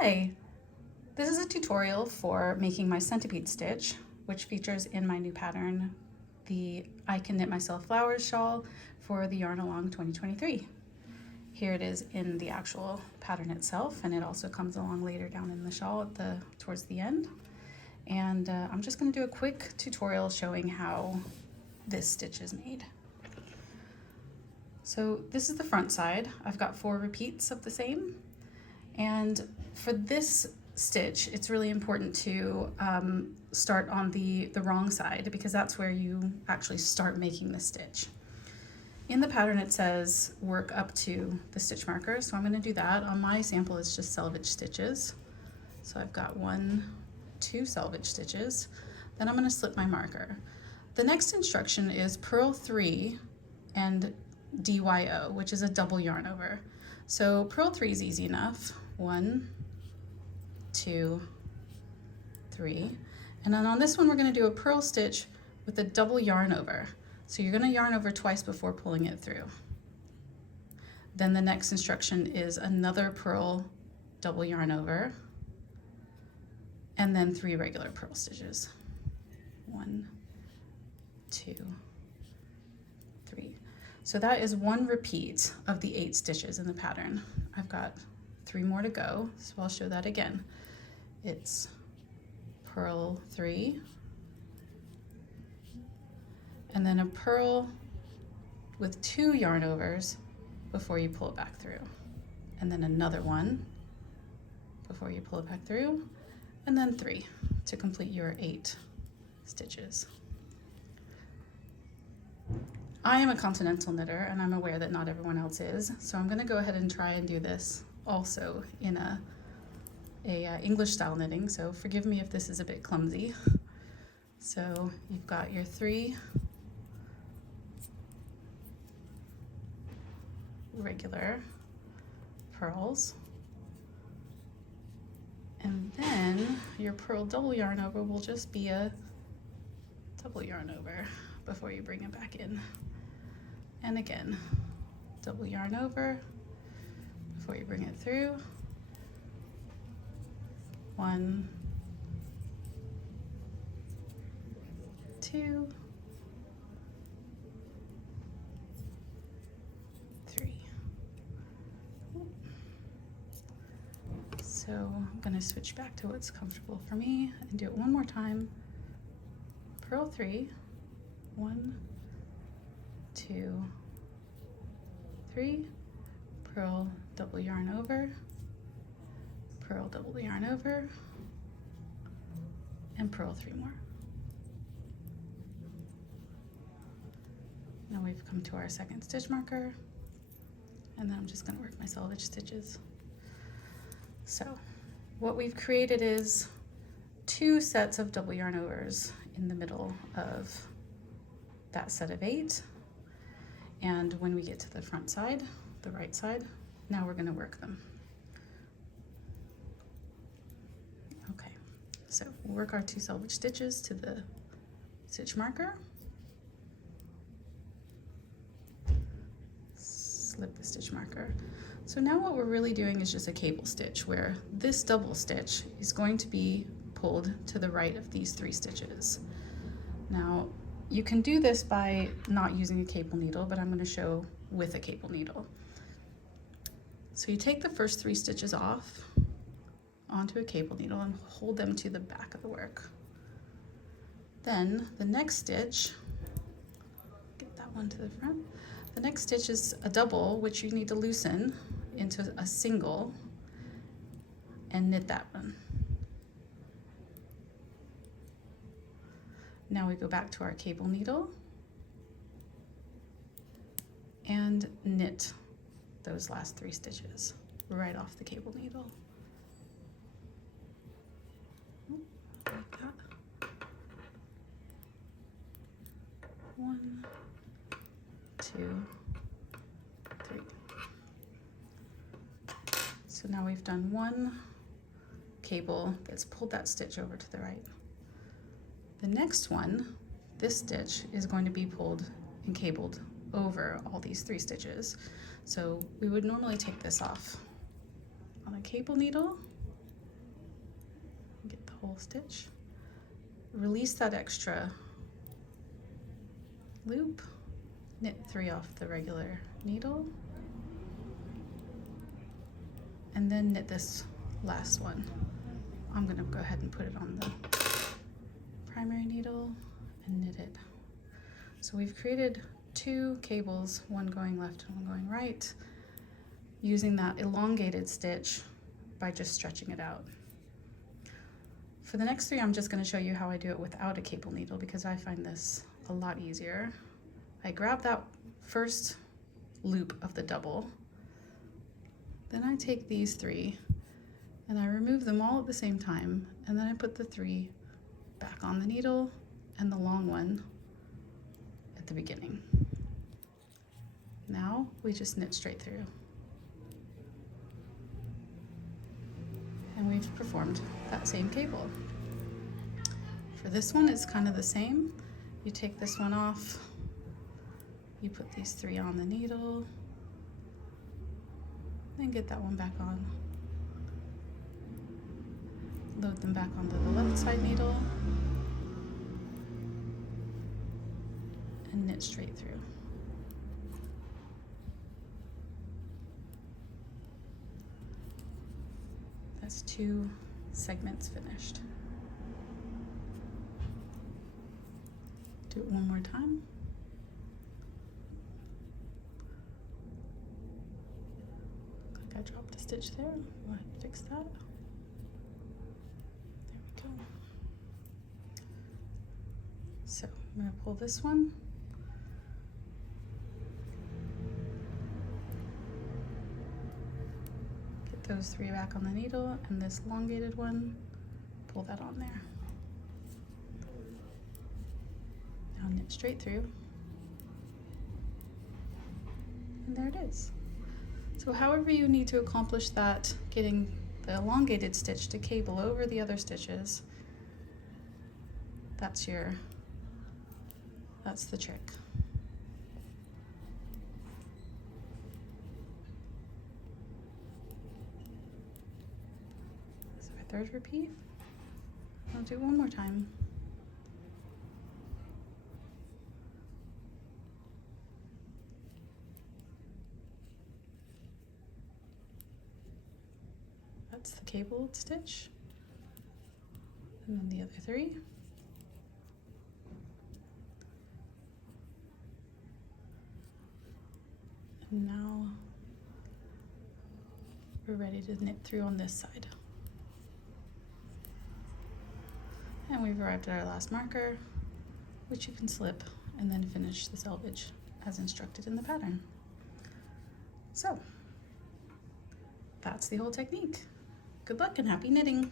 Hi, this is a tutorial for making my centipede stitch, which features in my new pattern, the I Can Knit Myself Flowers shawl for the Yarn Along 2023. Here it is in the actual pattern itself, and it also comes along later down in the shawl towards the end. And I'm just going to do a quick tutorial showing how this stitch is made. So this is the front side. I've got 4 repeats of the same. And for this stitch, it's really important to start on the wrong side, because that's where you actually start making the stitch. In the pattern it says work up to the stitch marker, so I'm going to do that. On my sample it's just selvage stitches. So I've got 2 selvage stitches. Then I'm going to slip my marker. The next instruction is purl 3 and DYO, which is a double yarn over. So purl 3 is easy enough. 1, 2, 3. And then on this one we're going to do a purl stitch with a double yarn over. So you're going to yarn over twice before pulling it through. Then the next instruction is another purl double yarn over, and then 3 regular purl stitches. 1, 2, 3. So that is 1 repeat of the 8 stitches in the pattern. I've got 3 more to go, so I'll show that again. It's purl 3, and then a purl with 2 yarn overs before you pull it back through, and then another one before you pull it back through, and then 3 to complete your 8 stitches. I am a continental knitter, and I'm aware that not everyone else is, so I'm going to go ahead and try and do this also in a English style knitting, so forgive me if this is a bit clumsy. So you've got your 3 regular purls, and then your purl double yarn over will just be a double yarn over before you bring it back in. And again, double yarn over before you bring it through. 1, 2, 3. So I'm going to switch back to what's comfortable for me and do it one more time. Purl 3, 1, 2, 3, purl double yarn over, purl double yarn over, and purl 3 more. Now we've come to our 2nd stitch marker, and then I'm just going to work my selvage stitches. So what we've created is 2 sets of double yarn overs in the middle of that set of 8. And when we get to the front side, the right side, now we're going to work them. Okay, so we'll work our 2 selvage stitches to the stitch marker. Slip the stitch marker. So now what we're really doing is just a cable stitch, where this double stitch is going to be pulled to the right of these 3 stitches. Now you can do this by not using a cable needle, but I'm going to show with a cable needle. So you take the first 3 stitches off onto a cable needle and hold them to the back of the work. Then the next stitch, get that one to the front. The next stitch is a double, which you need to loosen into a single and knit that one. Now we go back to our cable needle and knit those last 3 stitches right off the cable needle. Like that. 1, 2, 3. So now we've done 1 cable that's pulled that stitch over to the right. The next one, this stitch, is going to be pulled and cabled over all these 3 stitches. So we would normally take this off on a cable needle whole stitch, release that extra loop, knit 3 off the regular needle, and then knit this last one. I'm gonna go ahead and put it on the primary needle and knit it. So we've created 2 cables, one going left and one going right, using that elongated stitch by just stretching it out. For the next 3, I'm just going to show you how I do it without a cable needle because I find this a lot easier. I grab that first loop of the double, then I take these 3 and I remove them all at the same time, and then I put the 3 back on the needle and the long one at the beginning. Now we just knit straight through. And we've performed that same cable. For this one, it's kind of the same. You take this one off, you put these 3 on the needle, then get that one back on. Load them back onto the left side needle, and knit straight through. That's 2 segments finished. Do it one more time. Look like I dropped a stitch there. Go ahead and fix that. There we go. So I'm going to pull this one. Those 3 back on the needle, and this elongated one, pull that on there. Now knit straight through, and there it is. So however you need to accomplish that, getting the elongated stitch to cable over the other stitches, that's the trick. Third repeat. I'll do one more time. That's the cabled stitch. And then the other 3. And now we're ready to knit through on this side. And we've arrived at our last marker, which you can slip and then finish the selvage as instructed in the pattern. So that's the whole technique. Good luck and happy knitting!